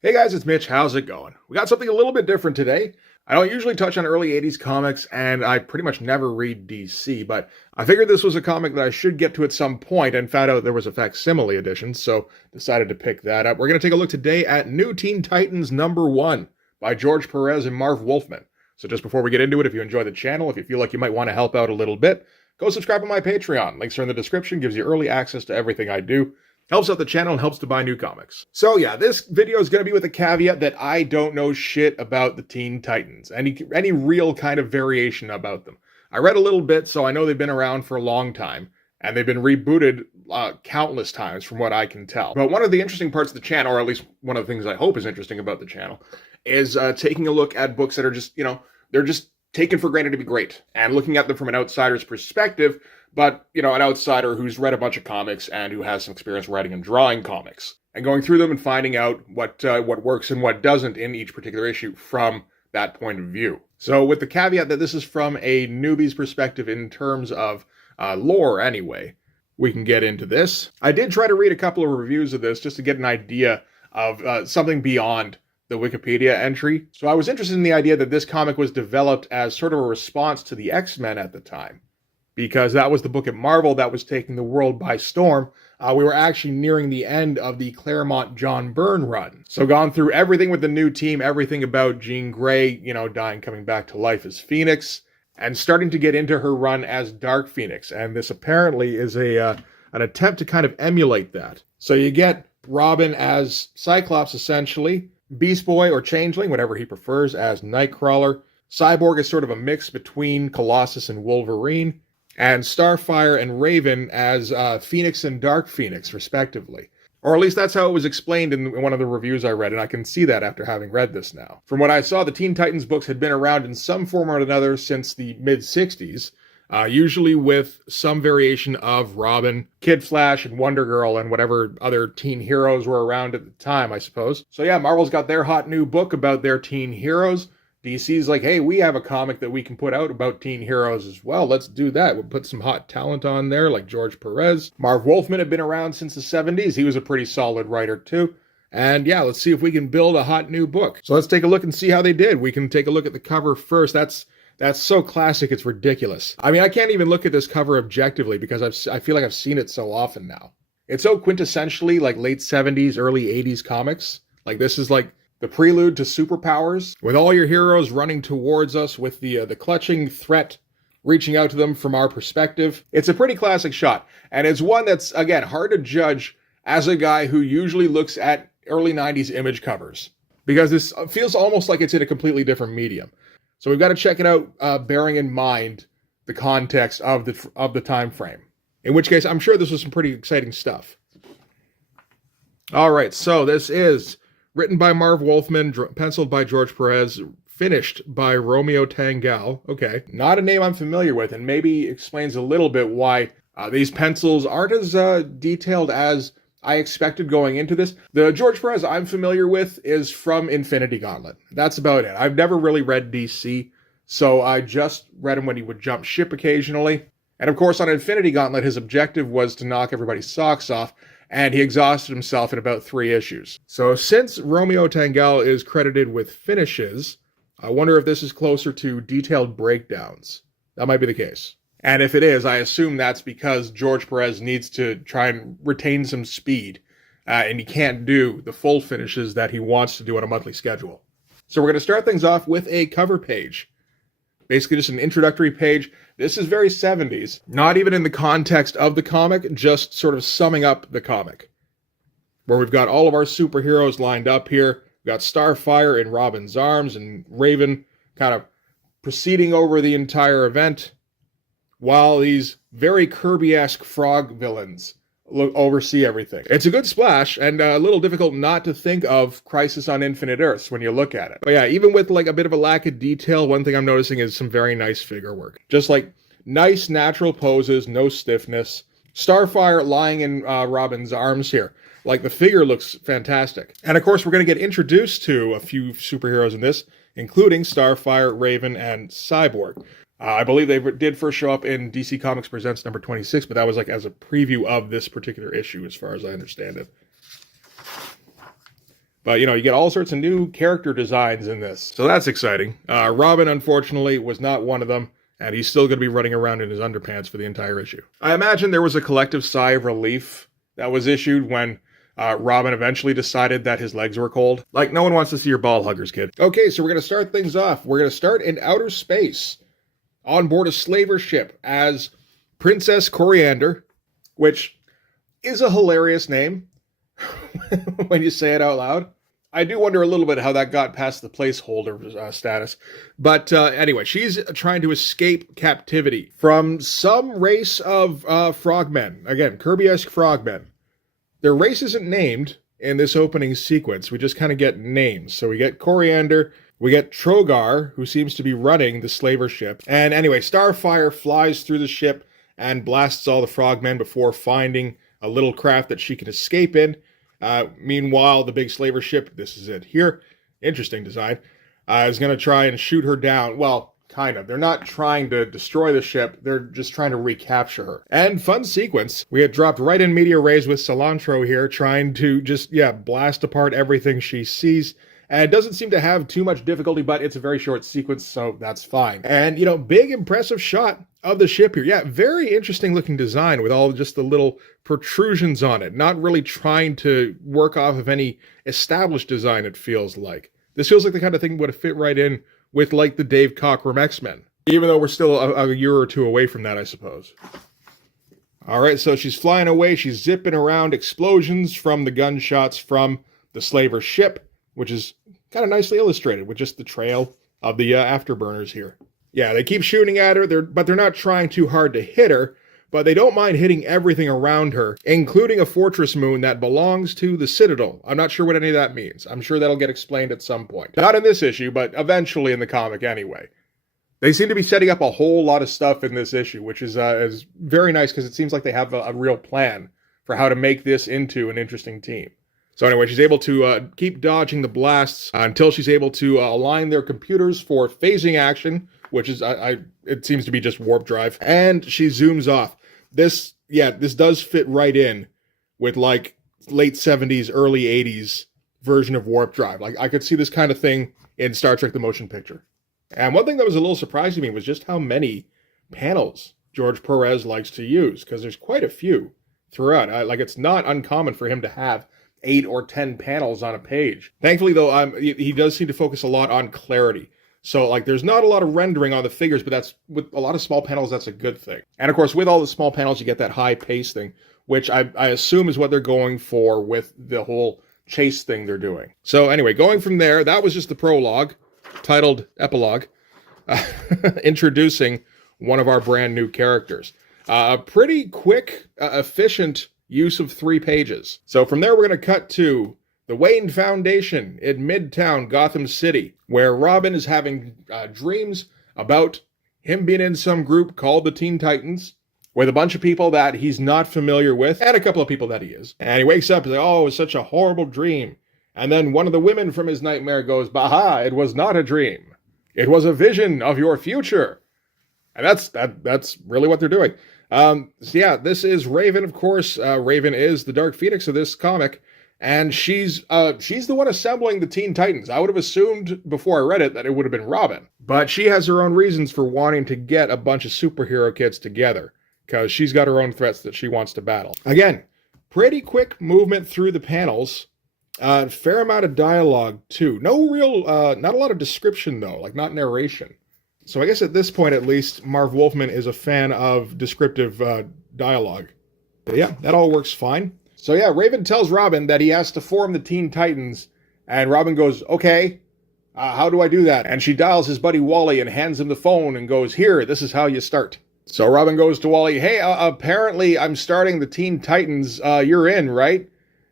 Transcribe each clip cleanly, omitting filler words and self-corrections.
Hey guys, it's Mitch. How's it going? We got something a little bit different today. I don't usually touch on early 80s comics, and I pretty much never read DC, but I figured this was a comic that I should get to at some point and found out there was a facsimile edition, so decided to pick that up. We're going to take a look today at New Teen Titans #1 by George Perez and Marv Wolfman. So just before we get into it, if you enjoy the channel, if you feel like you might want to help out a little bit, go subscribe on my Patreon. Links are in the description, gives you early access to everything I do. Helps out the channel and helps to buy new comics. So yeah, this video is going to be with the caveat that I don't know shit about the Teen Titans. Any real kind of variation about them. I read a little bit, so I know they've been around for a long time. And they've been rebooted countless times from what I can tell. But one of the interesting parts of the channel, or at least one of the things I hope is interesting about the channel, is taking a look at books that are just, they're just taken for granted to be great. And looking at them from an outsider's perspective, but, an outsider who's read a bunch of comics and who has some experience writing and drawing comics. And going through them and finding out what works and what doesn't in each particular issue from that point of view. So with the caveat that this is from a newbie's perspective in terms of lore anyway, we can get into this. I did try to read a couple of reviews of this just to get an idea of something beyond the Wikipedia entry. So I was interested in the idea that this comic was developed as sort of a response to the X-Men at the time, because that was the book at Marvel that was taking the world by storm. We were actually nearing the end of the Claremont John Byrne run. So gone through everything with the new team, everything about Jean Grey, dying, coming back to life as Phoenix, and starting to get into her run as Dark Phoenix. And this apparently is an attempt to kind of emulate that. So you get Robin as Cyclops, essentially, Beast Boy or Changeling, whatever he prefers, as Nightcrawler. Cyborg is sort of a mix between Colossus and Wolverine, and Starfire and Raven as Phoenix and Dark Phoenix, respectively. Or at least that's how it was explained in one of the reviews I read, and I can see that after having read this now. From what I saw, the Teen Titans books had been around in some form or another since the mid-60s, usually with some variation of Robin, Kid Flash, and Wonder Girl, and whatever other teen heroes were around at the time, I suppose. So yeah, Marvel's got their hot new book about their teen heroes. DC's like, hey, we have a comic that we can put out about teen heroes as well. Let's do that. We'll put some hot talent on there, like George Perez. Marv Wolfman had been around since the 70s. He was a pretty solid writer, too. And yeah, let's see if we can build a hot new book. So let's take a look and see how they did. We can take a look at the cover first. That's so classic, it's ridiculous. I mean, I can't even look at this cover objectively because I feel like I've seen it so often now. It's so quintessentially like late 70s, early 80s comics. Like this is like the prelude to superpowers, with all your heroes running towards us with the clutching threat reaching out to them from our perspective. It's a pretty classic shot, and it's one that's, again, hard to judge as a guy who usually looks at early 90s image covers, because this feels almost like it's in a completely different medium. So we've got to check it out, bearing in mind the context of the time frame. In which case, I'm sure this was some pretty exciting stuff. All right, so this is written by Marv Wolfman, penciled by George Perez, finished by Romeo Tangal. Okay, not a name I'm familiar with, and maybe explains a little bit why these pencils aren't as detailed as I expected going into this. The George Perez I'm familiar with is from Infinity Gauntlet. That's about it. I've never really read DC, so I just read him when he would jump ship occasionally. And of course, on Infinity Gauntlet, his objective was to knock everybody's socks off, and he exhausted himself in about 3 issues. So since Romeo Tangal is credited with finishes, I wonder if this is closer to detailed breakdowns. That might be the case. And if it is, I assume that's because George Perez needs to try and retain some speed, and he can't do the full finishes that he wants to do on a monthly schedule. So we're going to start things off with a cover page. Basically just an introductory page. This is very 70s, not even in the context of the comic, just sort of summing up the comic, where we've got all of our superheroes lined up here. We've got Starfire in Robin's arms and Raven kind of proceeding over the entire event, while these very Kirby-esque frog villains oversee everything. It's a good splash, and a little difficult not to think of Crisis on Infinite Earths when you look at it. But yeah, even with like a bit of a lack of detail, one thing I'm noticing is some very nice figure work. Just like nice natural poses, no stiffness. Starfire lying in Robin's arms here. Like, the figure looks fantastic. And of course, we're going to get introduced to a few superheroes in this, including Starfire, Raven, and Cyborg. I believe they did first show up in DC Comics Presents number 26, but that was like as a preview of this particular issue, as far as I understand it. But, you get all sorts of new character designs in this. So that's exciting. Robin, unfortunately, was not one of them. And he's still going to be running around in his underpants for the entire issue. I imagine there was a collective sigh of relief that was issued when Robin eventually decided that his legs were cold. Like, no one wants to see your ball huggers, kid. Okay, so we're going to start things off. We're going to start in outer space on board a slaver ship as Princess Coriander, which is a hilarious name when you say it out loud. I do wonder a little bit how that got past the placeholder status. But anyway, she's trying to escape captivity from some race of frogmen. Again, Kirby-esque frogmen. Their race isn't named in this opening sequence. We just kind of get names. So we get Coriander, we get Trogar, who seems to be running the slaver ship. And anyway, Starfire flies through the ship and blasts all the frogmen before finding a little craft that she can escape in. Meanwhile, the big slaver ship, this is it here, interesting design, is going to try and shoot her down. Well, kind of. They're not trying to destroy the ship, they're just trying to recapture her. And fun sequence. We had dropped right in media res with Cilantro here, trying to just, blast apart everything she sees. And it doesn't seem to have too much difficulty, but it's a very short sequence, so that's fine. And, big impressive shot of the ship here. Yeah, very interesting looking design with all just the little protrusions on it. Not really trying to work off of any established design, it feels like. This feels like the kind of thing would have fit right in with, like, the Dave Cockrum X-Men. Even though we're still a year or two away from that, I suppose. All right, so she's flying away. She's zipping around, explosions from the gunshots from the slaver ship, which is kind of nicely illustrated with just the trail of the afterburners here. Yeah, they keep shooting at her, but they're not trying too hard to hit her, but they don't mind hitting everything around her, including a fortress moon that belongs to the Citadel. I'm not sure what any of that means. I'm sure that'll get explained at some point. Not in this issue, but eventually in the comic anyway. They seem to be setting up a whole lot of stuff in this issue, which is very nice because it seems like they have a real plan for how to make this into an interesting team. So anyway, she's able to keep dodging the blasts until she's able to align their computers for phasing action, which is, it seems to be just warp drive. And she zooms off. This does fit right in with like late 70s, early 80s version of warp drive. Like I could see this kind of thing in Star Trek The Motion Picture. And one thing that was a little surprising to me was just how many panels George Perez likes to use, because there's quite a few throughout. It's not uncommon for him to have 8 or 10 panels on a page. Thankfully, though, he does seem to focus a lot on clarity. So, there's not a lot of rendering on the figures, but that's, with a lot of small panels, that's a good thing. And, of course, with all the small panels, you get that high pace thing, which I assume is what they're going for with the whole chase thing they're doing. So, anyway, going from there, that was just the prologue, titled Epilogue, introducing one of our brand new characters. A pretty quick, efficient use of 3 pages. So from there, we're going to cut to the Wayne Foundation in Midtown Gotham City, where Robin is having dreams about him being in some group called the Teen Titans, with a bunch of people that he's not familiar with, and a couple of people that he is. And he wakes up and says, oh, it was such a horrible dream. And then one of the women from his nightmare goes, Baha, it was not a dream. It was a vision of your future. And that's really what they're doing. This is Raven, of course. Raven is the Dark Phoenix of this comic, and she's the one assembling the Teen Titans. I would have assumed before I read it that it would have been Robin, but she has her own reasons for wanting to get a bunch of superhero kids together, because she's got her own threats that she wants to battle. Again, pretty quick movement through the panels. Fair amount of dialogue, too. No real, not a lot of description, though, not narration. So I guess at this point, at least, Marv Wolfman is a fan of descriptive dialogue. But yeah, that all works fine. So yeah, Raven tells Robin that he has to form the Teen Titans, and Robin goes, okay, how do I do that? And she dials his buddy Wally and hands him the phone and goes, here, this is how you start. So Robin goes to Wally, hey, apparently I'm starting the Teen Titans, you're in, right?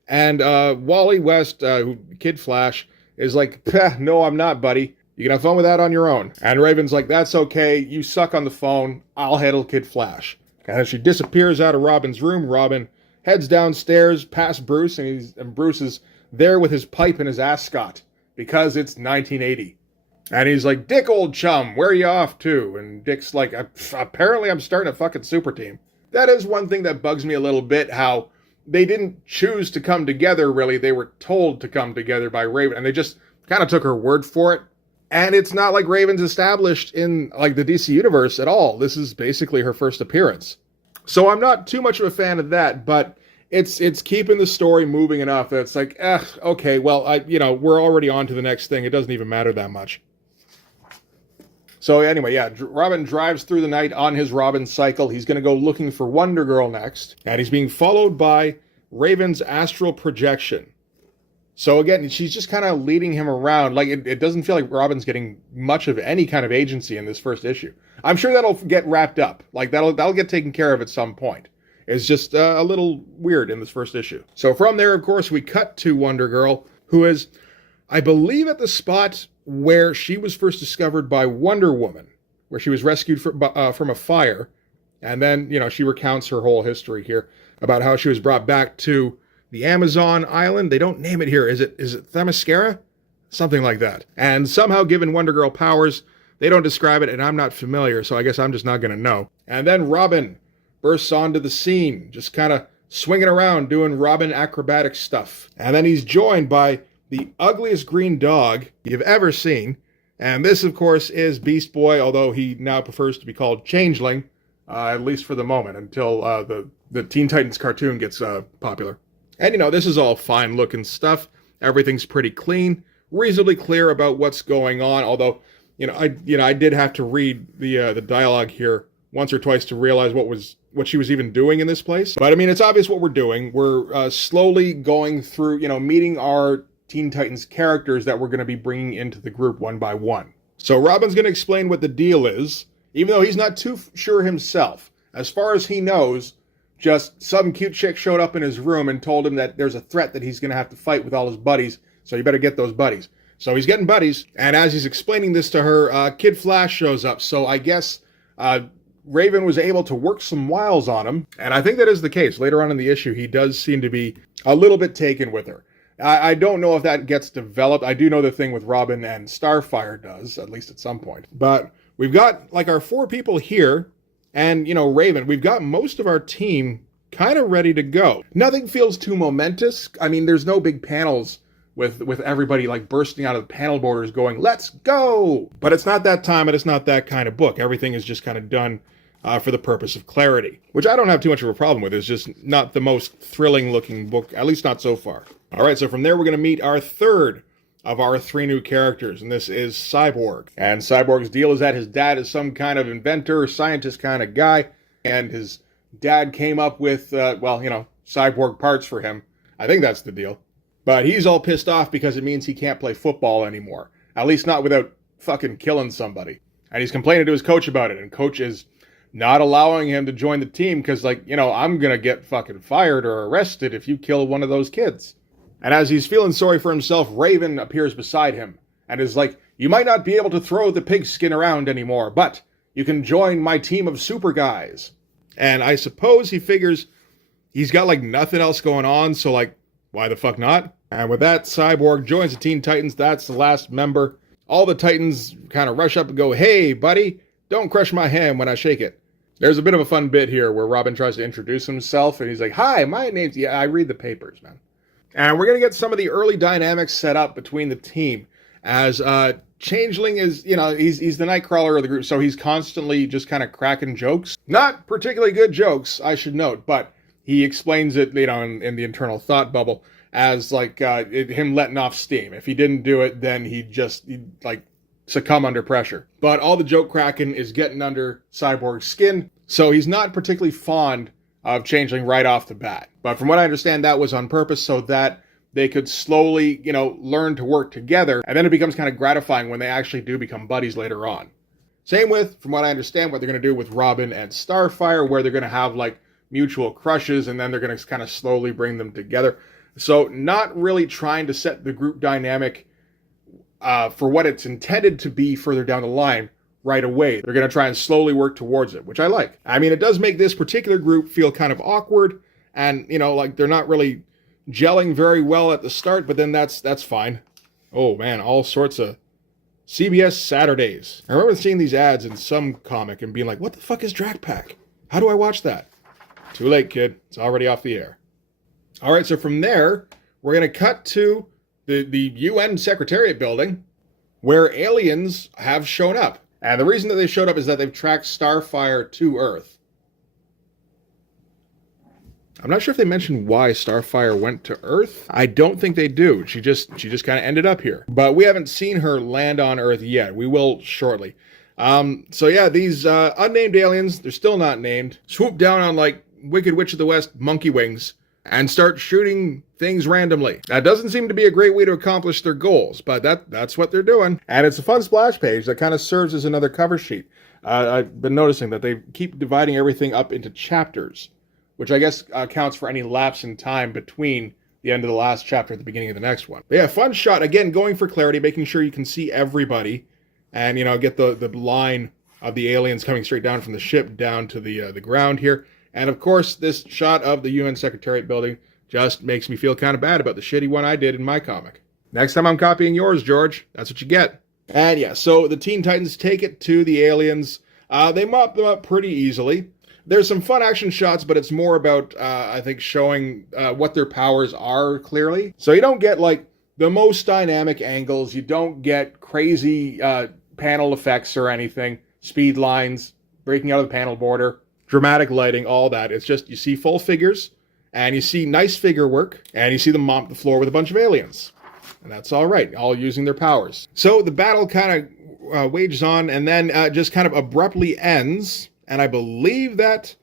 And Wally West, Kid Flash, is like, no, I'm not, buddy. You can have fun with that on your own. And Raven's like, that's okay. You suck on the phone. I'll handle Kid Flash. And as she disappears out of Robin's room, Robin heads downstairs past Bruce, and Bruce is there with his pipe and his ascot, because it's 1980. And he's like, Dick, old chum, where are you off to? And Dick's like, apparently I'm starting a fucking super team. That is one thing that bugs me a little bit, how they didn't choose to come together, really. They were told to come together by Raven, and they just kind of took her word for it. And it's not like Raven's established in like the DC universe at all. This is basically her first appearance. So I'm not too much of a fan of that, but it's keeping the story moving enough that it's like, okay, well, we're already on to the next thing. It doesn't even matter that much. So anyway, yeah, Robin drives through the night on his Robin cycle. He's going to go looking for Wonder Girl next, and he's being followed by Raven's astral projection. So again, she's just kind of leading him around. Like, it doesn't feel like Robin's getting much of any kind of agency in this first issue. I'm sure that'll get wrapped up. Like, that'll get taken care of at some point. It's just a little weird in this first issue. So from there, of course, we cut to Wonder Girl, who is, I believe, at the spot where she was first discovered by Wonder Woman, where she was rescued from a fire. And then, she recounts her whole history here about how she was brought back to the Amazon island. They don't name it here. Is it Themyscira? Something like that. And somehow given Wonder Girl powers, they don't describe it, and I'm not familiar, so I guess I'm just not going to know. And then Robin bursts onto the scene, just kind of swinging around, doing Robin acrobatic stuff. And then he's joined by the ugliest green dog you've ever seen. And this, of course, is Beast Boy, although he now prefers to be called Changeling, at least for the moment, until the Teen Titans cartoon gets popular. And, this is all fine-looking stuff. Everything's pretty clean, reasonably clear about what's going on, although, I did have to read the dialogue here once or twice to realize what she was even doing in this place. But, it's obvious what we're doing. We're slowly going through, meeting our Teen Titans characters that we're going to be bringing into the group one by one. So Robin's going to explain what the deal is, even though he's not too sure himself. As far as he knows, just some cute chick showed up in his room and told him that there's a threat that he's going to have to fight with all his buddies, so you better get those buddies. So he's getting buddies, and as he's explaining this to her, Kid Flash shows up. So I guess Raven was able to work some wiles on him, and I think that is the case. Later on in the issue, he does seem to be a little bit taken with her. I don't know if that gets developed. I do know the thing with Robin and Starfire does, at least at some point. But we've got, like, our 4 people here, and, Raven. We've got most of our team kind of ready to go. Nothing feels too momentous. There's no big panels with everybody, like, bursting out of the panel borders going, let's go! But it's not that time, and it's not that kind of book. Everything is just kind of done for the purpose of clarity, which I don't have too much of a problem with. It's just not the most thrilling-looking book, at least not so far. All right, so from there, we're going to meet our third of our 3 new characters, and this is Cyborg. And Cyborg's deal is that his dad is some kind of inventor, scientist kind of guy, and his dad came up with, cyborg parts for him. I think that's the deal. But he's all pissed off because it means he can't play football anymore. At least not without fucking killing somebody. And he's complaining to his coach about it, and coach is not allowing him to join the team because, I'm gonna get fucking fired or arrested if you kill one of those kids. And as he's feeling sorry for himself, Raven appears beside him and is like, you might not be able to throw the pigskin around anymore, but you can join my team of super guys. And I suppose he figures he's got, nothing else going on, so, why the fuck not? And with that, Cyborg joins the Teen Titans. That's the last member. All the Titans kind of rush up and go, hey, buddy, don't crush my hand when I shake it. There's a bit of a fun bit here where Robin tries to introduce himself, and he's like, hi, my name's... Yeah, I read the papers, man. And we're going to get some of the early dynamics set up between the team, as Changeling is, he's the Nightcrawler of the group, so he's constantly just kind of cracking jokes. Not particularly good jokes, I should note, but he explains it, in the internal thought bubble as, him letting off steam. If he didn't do it, then he'd succumb under pressure. But all the joke cracking is getting under Cyborg's skin, so he's not particularly fond of Changeling right off the bat. But from what I understand, that was on purpose so that they could slowly, learn to work together, and then it becomes kind of gratifying when they actually do become buddies later on. Same with, from what I understand, what they're going to do with Robin and Starfire, where they're going to have, mutual crushes, and then they're going to kind of slowly bring them together. So not really trying to set the group dynamic for what it's intended to be further down the line right away. They're going to try and slowly work towards it, which I like. It does make this particular group feel kind of awkward, and, they're not really gelling very well at the start, but then that's fine. Oh, man, all sorts of CBS Saturdays. I remember seeing these ads in some comic and being like, what the fuck is Drac Pack? How do I watch that? Too late, kid. It's already off the air. All right, so from there, we're going to cut to the UN Secretariat building where aliens have shown up. And the reason that they showed up is that they've tracked Starfire to Earth. I'm not sure if they mentioned why Starfire went to Earth. I don't think they do. She just kind of ended up here. But we haven't seen her land on Earth yet. We will shortly. So yeah, these unnamed aliens, they're still not named, swoop down on like Wicked Witch of the West monkey wings and start shooting things randomly. That doesn't seem to be a great way to accomplish their goals, but that's what they're doing. And it's a fun splash page that kind of serves as another cover sheet. I've been noticing that they keep dividing everything up into chapters, which I guess accounts for any lapse in time between the end of the last chapter and the beginning of the next one. But yeah, fun shot. Again, going for clarity, making sure you can see everybody and, get the line of the aliens coming straight down from the ship down to the ground here. And of course, this shot of the UN Secretariat building just makes me feel kind of bad about the shitty one I did in my comic. Next time I'm copying yours, George. That's what you get. And yeah, so the Teen Titans take it to the aliens. They mop them up pretty easily. There's some fun action shots, but it's more about, I think, showing what their powers are clearly. So you don't get, like, the most dynamic angles. You don't get crazy panel effects or anything. Speed lines, breaking out of the panel border, dramatic lighting, all that. It's just, you see full figures, and you see nice figure work, and you see them mop the floor with a bunch of aliens. And that's all right, all using their powers. So the battle kind of wages on, and then just kind of abruptly ends. And I believe that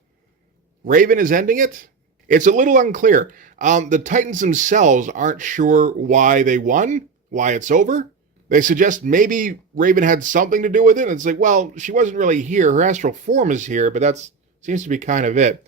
Raven is ending it. It's a little unclear. The Titans themselves aren't sure why they won, why it's over. They suggest maybe Raven had something to do with it. And it's like, well, she wasn't really here. Her astral form is here, but that seems to be kind of it.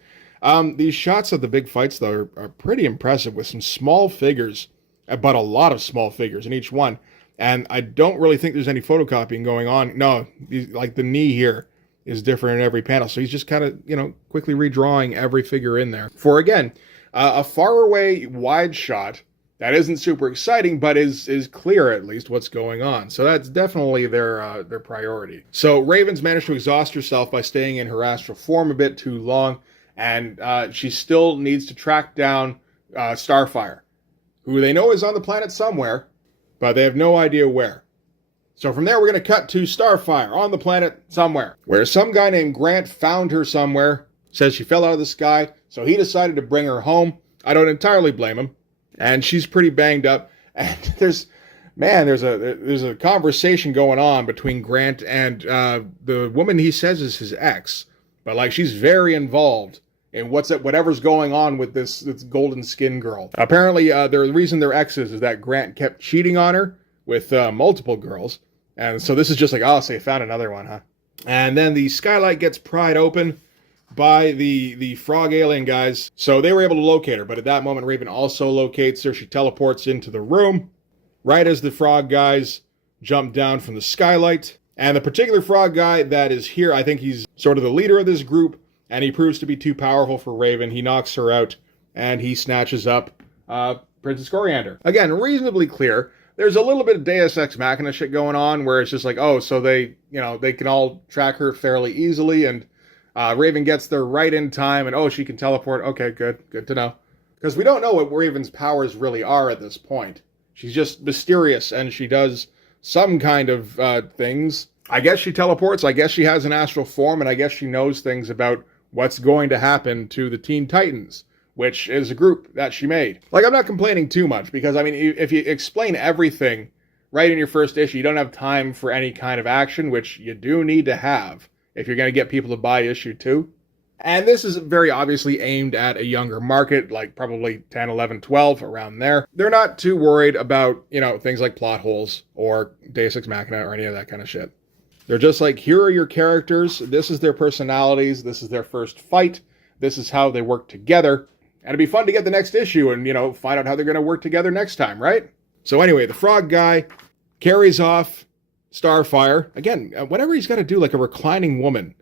These shots of the big fights, though, are pretty impressive with some small figures, but a lot of small figures in each one. And I don't really think there's any photocopying going on. No, like the knee here is different in every panel. So he's just kind of, quickly redrawing every figure in there. For, again, a far away wide shot that isn't super exciting, but is clear at least what's going on. So that's definitely their priority. So Raven's managed to exhaust herself by staying in her astral form a bit too long, and she still needs to track down Starfire, who they know is on the planet somewhere, but they have no idea where. So from there, we're going to cut to Starfire on the planet somewhere, where some guy named Grant found her somewhere, says she fell out of the sky, so he decided to bring her home. I don't entirely blame him. And she's pretty banged up. And there's a conversation going on between Grant and the woman he says is his ex. But like, she's very involved in whatever's going on with this golden skin girl. Apparently, the reason they're exes is that Grant kept cheating on her with multiple girls. And so this is just like, oh, so you found another one, huh? And then the skylight gets pried open by the frog alien guys. So they were able to locate her, but at that moment, Raven also locates her. She teleports into the room right as the frog guys jump down from the skylight. And the particular frog guy that is here, I think he's sort of the leader of this group, and he proves to be too powerful for Raven. He knocks her out, and he snatches up Princess Coriander. Again, reasonably clear. There's a little bit of Deus Ex Machina shit going on where it's just like, oh, so they can all track her fairly easily, and Raven gets there right in time, and oh, she can teleport. Okay, good to know. Because we don't know what Raven's powers really are at this point. She's just mysterious, and she does some kind of things. I guess she teleports, I guess she has an astral form, and I guess she knows things about what's going to happen to the Teen Titans, which is a group that she made. Like, I'm not complaining too much, because, I mean, if you explain everything right in your first issue, you don't have time for any kind of action, which you do need to have if you're going to get people to buy issue 2. And this is very obviously aimed at a younger market, like probably 10, 11, 12, around there. They're not too worried about, things like plot holes or Deus Ex Machina or any of that kind of shit. They're just like, here are your characters, this is their personalities, this is their first fight, this is how they work together. And it'd be fun to get the next issue and, find out how they're going to work together next time, right? So anyway, the frog guy carries off Starfire. Again, whenever he's got to do like a reclining woman,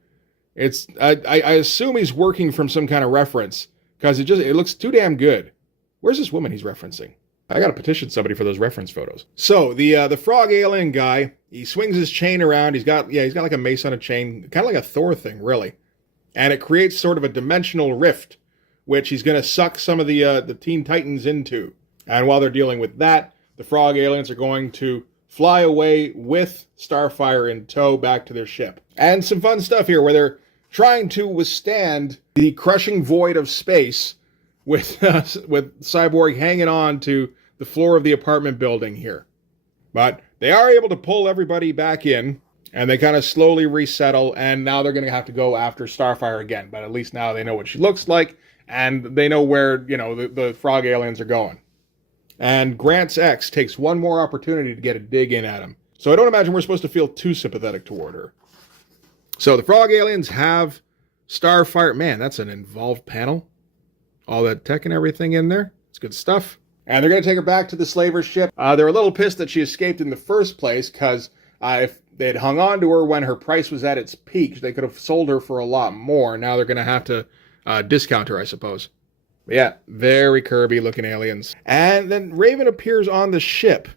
it's I assume he's working from some kind of reference, because it looks too damn good. Where's this woman he's referencing? I got to petition somebody for those reference photos. So the frog alien guy, he swings his chain around. He's got like a mace on a chain, kind of like a Thor thing, really. And it creates sort of a dimensional rift which he's going to suck some of the Teen Titans into. And while they're dealing with that, the frog aliens are going to fly away with Starfire in tow back to their ship. And some fun stuff here where they're trying to withstand the crushing void of space with Cyborg hanging on to the floor of the apartment building here. But they are able to pull everybody back in, and they kind of slowly resettle, and now they're going to have to go after Starfire again. But at least now they know what she looks like, and they know where, the frog aliens are going. And Grant's ex takes one more opportunity to get a dig in at him. So I don't imagine we're supposed to feel too sympathetic toward her. So the frog aliens have Starfire. Man, that's an involved panel. All that tech and everything in there. It's good stuff. And they're going to take her back to the slaver's ship. They're a little pissed that she escaped in the first place, because if they'd hung on to her when her price was at its peak, they could have sold her for a lot more. Now they're going to have to discount her, I suppose. But yeah, very Kirby-looking aliens. And then Raven appears on the ship.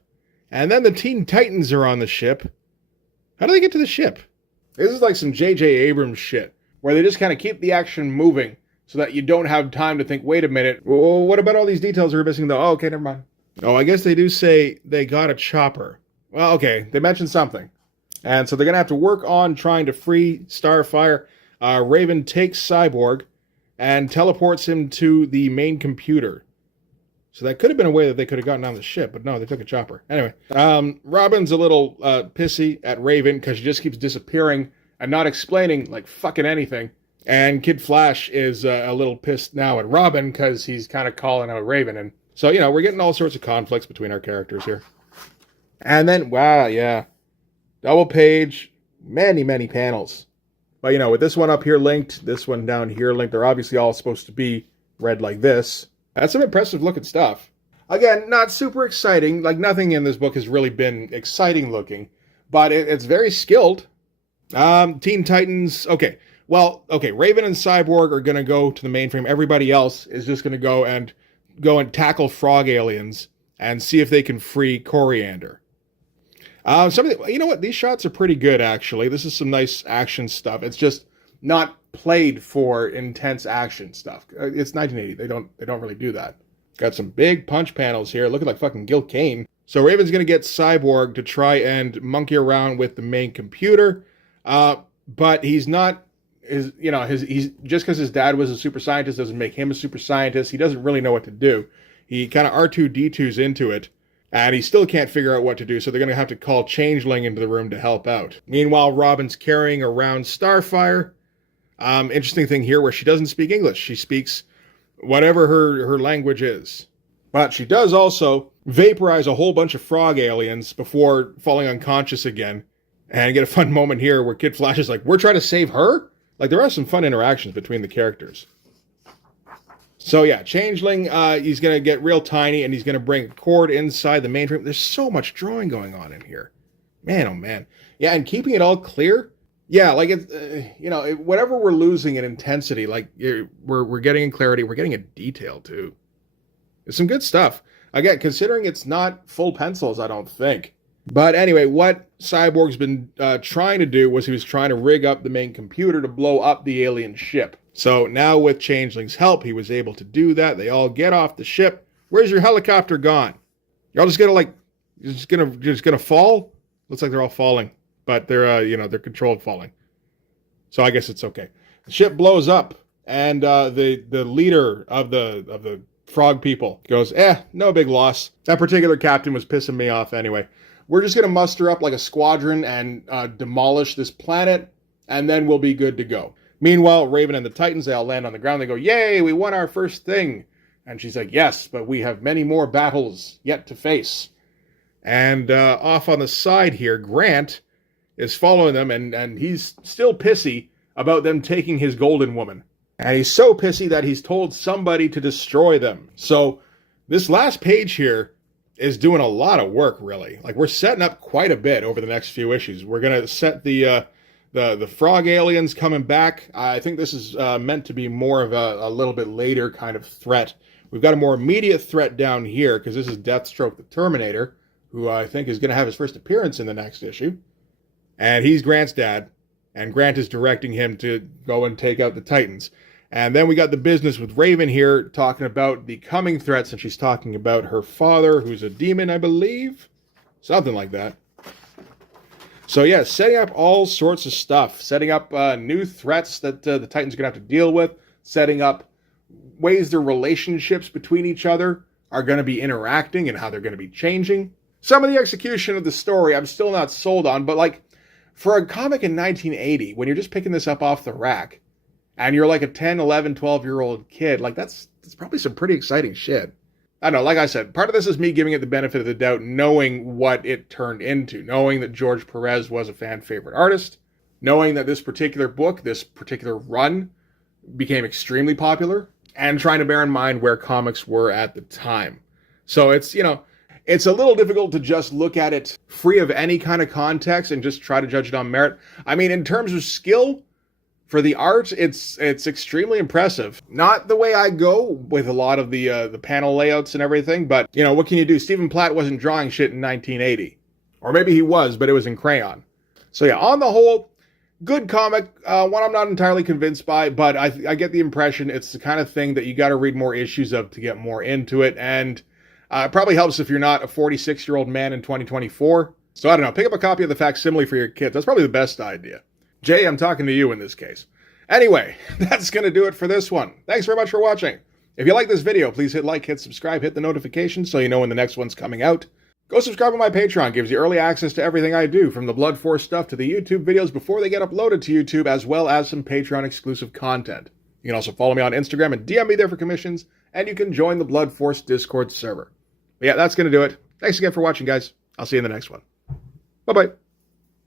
And then the Teen Titans are on the ship. How do they get to the ship? This is like some J.J. Abrams shit, where they just kind of keep the action moving so that you don't have time to think, wait a minute, well, what about all these details we're missing, though? Oh, okay, never mind. Oh, I guess they do say they got a chopper. Well, okay, they mentioned something. And so they're going to have to work on trying to free Starfire. Raven takes Cyborg and teleports him to the main computer. So that could have been a way that they could have gotten on the ship, but no, they took a chopper. Anyway, Robin's a little pissy at Raven because she just keeps disappearing and not explaining, like, fucking anything. And Kid Flash is a little pissed now at Robin because he's kind of calling out Raven. And so, we're getting all sorts of conflicts between our characters here. And then, wow, yeah. Double page, many, many panels. But, with this one up here linked, this one down here linked, they're obviously all supposed to be read like this. That's some impressive looking stuff. Again, not super exciting. Like, nothing in this book has really been exciting looking. But it's very skilled. Teen Titans, okay. Well, okay, Raven and Cyborg are going to go to the mainframe. Everybody else is just going to go and tackle frog aliens and see if they can free Coriander. You know what? These shots are pretty good, actually. This is some nice action stuff. It's just not played for intense action stuff. It's 1980. They don't really do that. Got some big punch panels here, looking like fucking Gil Kane. So Raven's going to get Cyborg to try and monkey around with the main computer, but he's not. He's just because his dad was a super scientist doesn't make him a super scientist. He doesn't really know what to do. He kind of R2-D2s into it, and he still can't figure out what to do, so they're going to have to call Changeling into the room to help out. Meanwhile, Robin's carrying around Starfire. Interesting thing here where she doesn't speak English. She speaks whatever her language is. But she does also vaporize a whole bunch of frog aliens before falling unconscious again. And get a fun moment here where Kid Flash is like, we're trying to save her? Like, there are some fun interactions between the characters. So, yeah, Changeling, he's going to get real tiny, and he's going to bring a cord inside the mainframe. There's so much drawing going on in here. Man, oh, man. Yeah, and keeping it all clear. Yeah, like, it's, whatever we're losing in intensity, like, we're getting in clarity. We're getting in detail, too. It's some good stuff. Again, considering it's not full pencils, I don't think. But anyway, what Cyborg's been trying to do was he was trying to rig up the main computer to blow up the alien ship. So now with Changeling's help, he was able to do that. They all get off the ship. Where's your helicopter gone? Y'all just gonna fall? Looks like they're all falling, but they're controlled falling. So I guess it's okay. The ship blows up, and the leader of the frog people goes, no big loss. That particular captain was pissing me off anyway. We're just going to muster up like a squadron and demolish this planet, and then we'll be good to go. Meanwhile, Raven and the Titans, they all land on the ground. They go, yay, we won our first thing. And she's like, yes, but we have many more battles yet to face. And off on the side here, Grant is following them, and he's still pissy about them taking his golden woman. And he's so pissy that he's told somebody to destroy them. So this last page here is doing a lot of work, really. Like, we're setting up quite a bit over the next few issues. We're going to set the frog aliens coming back. I think this is meant to be more of a little bit later kind of threat. We've got a more immediate threat down here, because this is Deathstroke the Terminator, who I think is going to have his first appearance in the next issue. And he's Grant's dad, and Grant is directing him to go and take out the Titans. And then we got the business with Raven here talking about the coming threats, and she's talking about her father, who's a demon, I believe. Something like that. So yeah, setting up all sorts of stuff. Setting up new threats that the Titans are going to have to deal with. Setting up ways their relationships between each other are going to be interacting and how they're going to be changing. Some of the execution of the story I'm still not sold on, but like for a comic in 1980, when you're just picking this up off the rack, and you're like a 10, 11, 12-year-old kid, like that's probably some pretty exciting shit. I don't know, like I said, part of this is me giving it the benefit of the doubt, knowing what it turned into, knowing that George Perez was a fan favorite artist, knowing that this particular book, this particular run, became extremely popular, and trying to bear in mind where comics were at the time. So it's, you know, it's a little difficult to just look at it free of any kind of context and just try to judge it on merit. I mean, in terms of skill, for the art, it's extremely impressive. Not the way I go with a lot of the panel layouts and everything, but, you know, what can you do? Stephen Platt wasn't drawing shit in 1980. Or maybe he was, but it was in crayon. So yeah, on the whole, good comic. One I'm not entirely convinced by, but I get the impression it's the kind of thing that you got to read more issues of to get more into it, and it probably helps if you're not a 46-year-old man in 2024. So I don't know, pick up a copy of the facsimile for your kids. That's probably the best idea. Jay, I'm talking to you in this case. Anyway, that's going to do it for this one. Thanks very much for watching. If you like this video, please hit like, hit subscribe, hit the notifications so you know when the next one's coming out. Go subscribe on my Patreon. Gives you early access to everything I do, from the Blood Force stuff to the YouTube videos before they get uploaded to YouTube, as well as some Patreon exclusive content. You can also follow me on Instagram and DM me there for commissions, and you can join the Blood Force Discord server. But yeah, that's going to do it. Thanks again for watching, guys. I'll see you in the next one. Bye-bye.